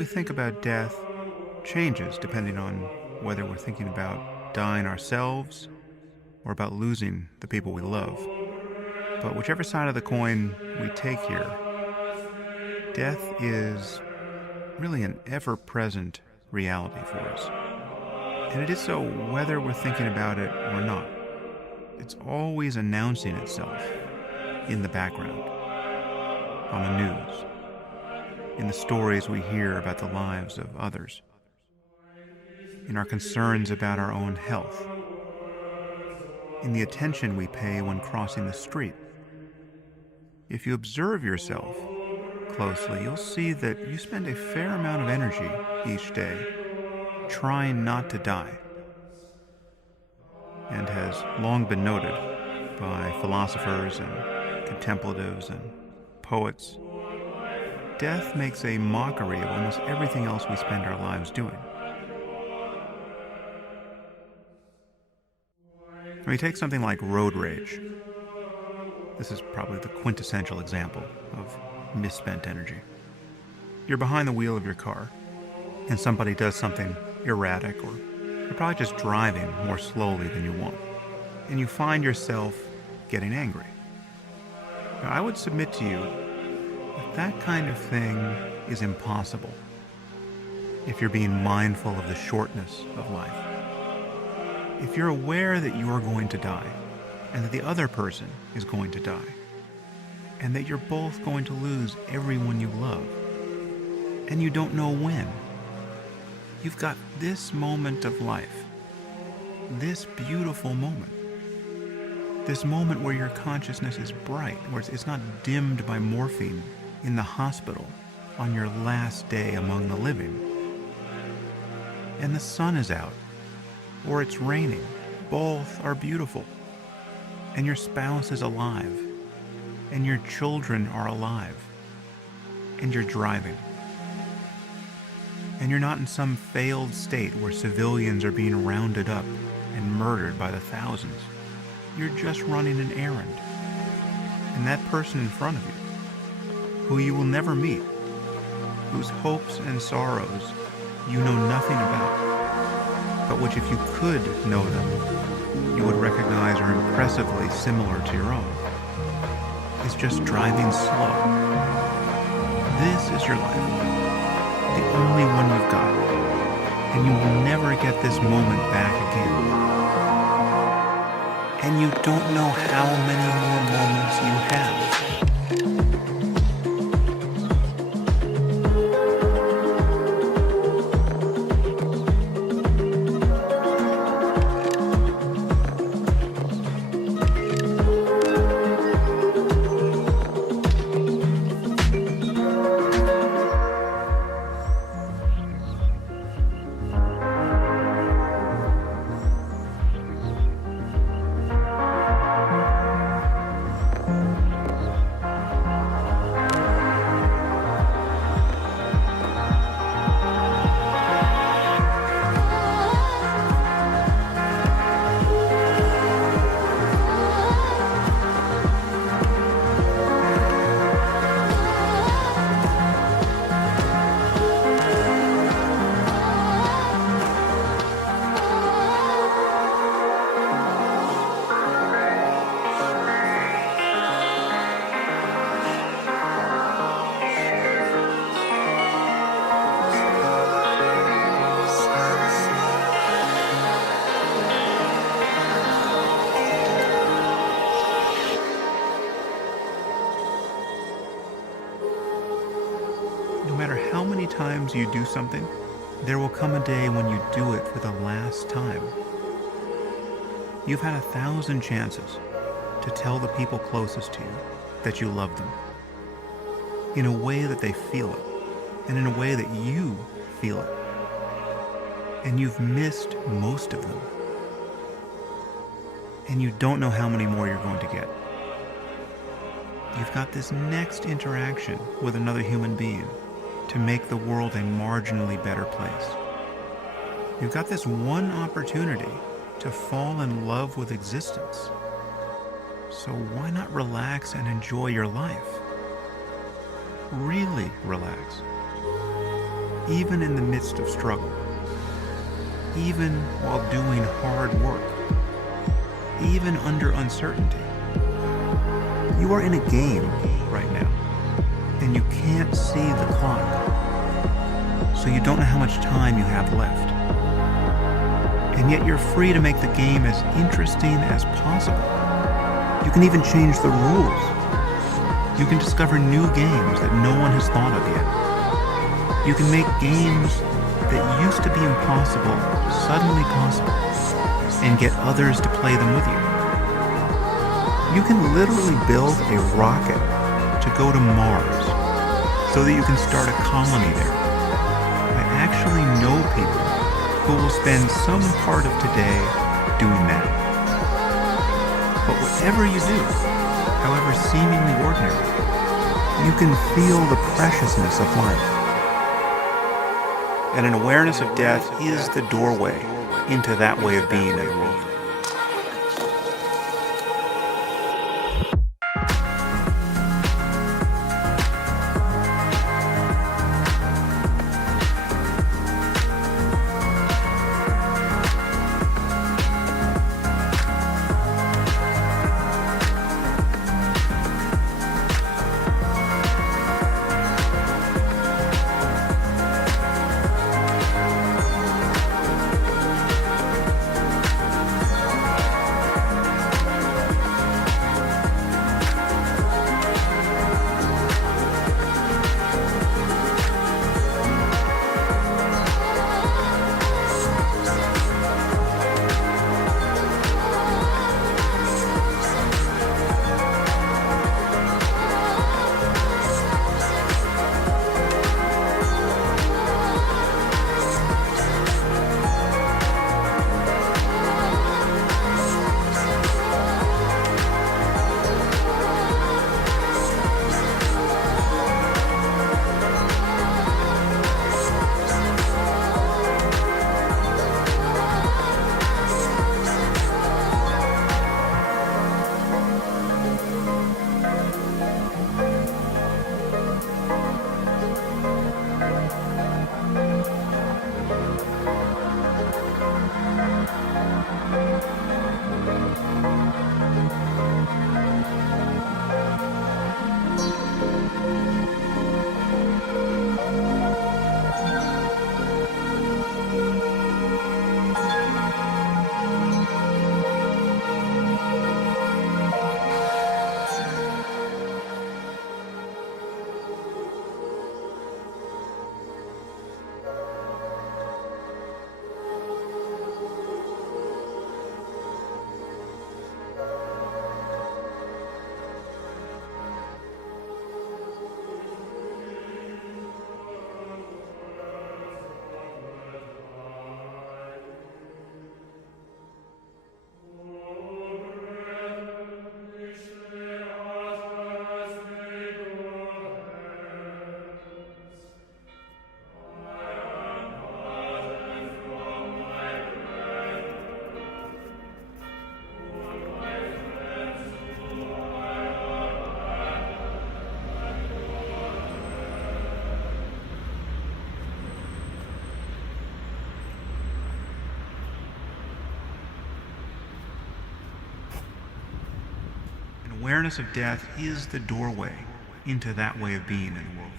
we think about death changes depending on whether we're thinking about dying ourselves or about losing the people we love. But whichever side of the coin we take here, death is really an ever-present reality for us. And it is so whether we're thinking about it or not. It's always announcing itself in the background, on the news, in the stories we hear about the lives of others, in our concerns about our own health, in the attention we pay when crossing the street. If you observe yourself closely, you'll see that you spend a fair amount of energy each day trying not to die. And has long been noted by philosophers and contemplatives and poets, death makes a mockery of almost everything else we spend our lives doing. I mean, take something like road rage. This is probably the quintessential example of misspent energy. You're behind the wheel of your car, and somebody does something erratic, or you're probably just driving more slowly than you want, and you find yourself getting angry. Now, I would submit to you that that kind of thing is impossible if you're being mindful of the shortness of life. If you're aware that you're going to die, and that the other person is going to die, and that you're both going to lose everyone you love, and you don't know when, you've got this moment of life, this beautiful moment, this moment where your consciousness is bright, where it's not dimmed by morphine in the hospital on your last day among the living. And the sun is out, or it's raining. Both are beautiful. And your spouse is alive, and your children are alive, and you're driving. And you're not in some failed state where civilians are being rounded up and murdered by the thousands. You're just running an errand. And that person in front of you, who you will never meet, whose hopes and sorrows you know nothing about, but which if you could know them, you would recognize are impressively similar to your own, is just driving slow. This is your life, the only one you've got, and you will never get this moment back again. And you don't know how many more moments you have. No matter how many times you do something, there will come a day when you do it for the last time. You've had 1,000 chances to tell the people closest to you that you love them, in a way that they feel it, and in a way that you feel it. And you've missed most of them. And you don't know how many more you're going to get. You've got this next interaction with another human being to make the world a marginally better place. You've got this one opportunity to fall in love with existence. So why not relax and enjoy your life? Really relax. even in the midst of struggle, even while doing hard work, even under uncertainty. You are in a game right now, and you can't see the clock, so you don't know how much time you have left. And yet you're free to make the game as interesting as possible. You can even change the rules. You can discover new games that no one has thought of yet. You can make games that used to be impossible suddenly possible, and get others to play them with you. You can literally build a rocket to go to Mars so that you can start a colony there. I actually know people who will spend some part of today doing that. But whatever you do, however seemingly ordinary, you can feel the preciousness of life. And an awareness of death is the doorway into that way of being in the world. Awareness of death is the doorway into that way of being in the world.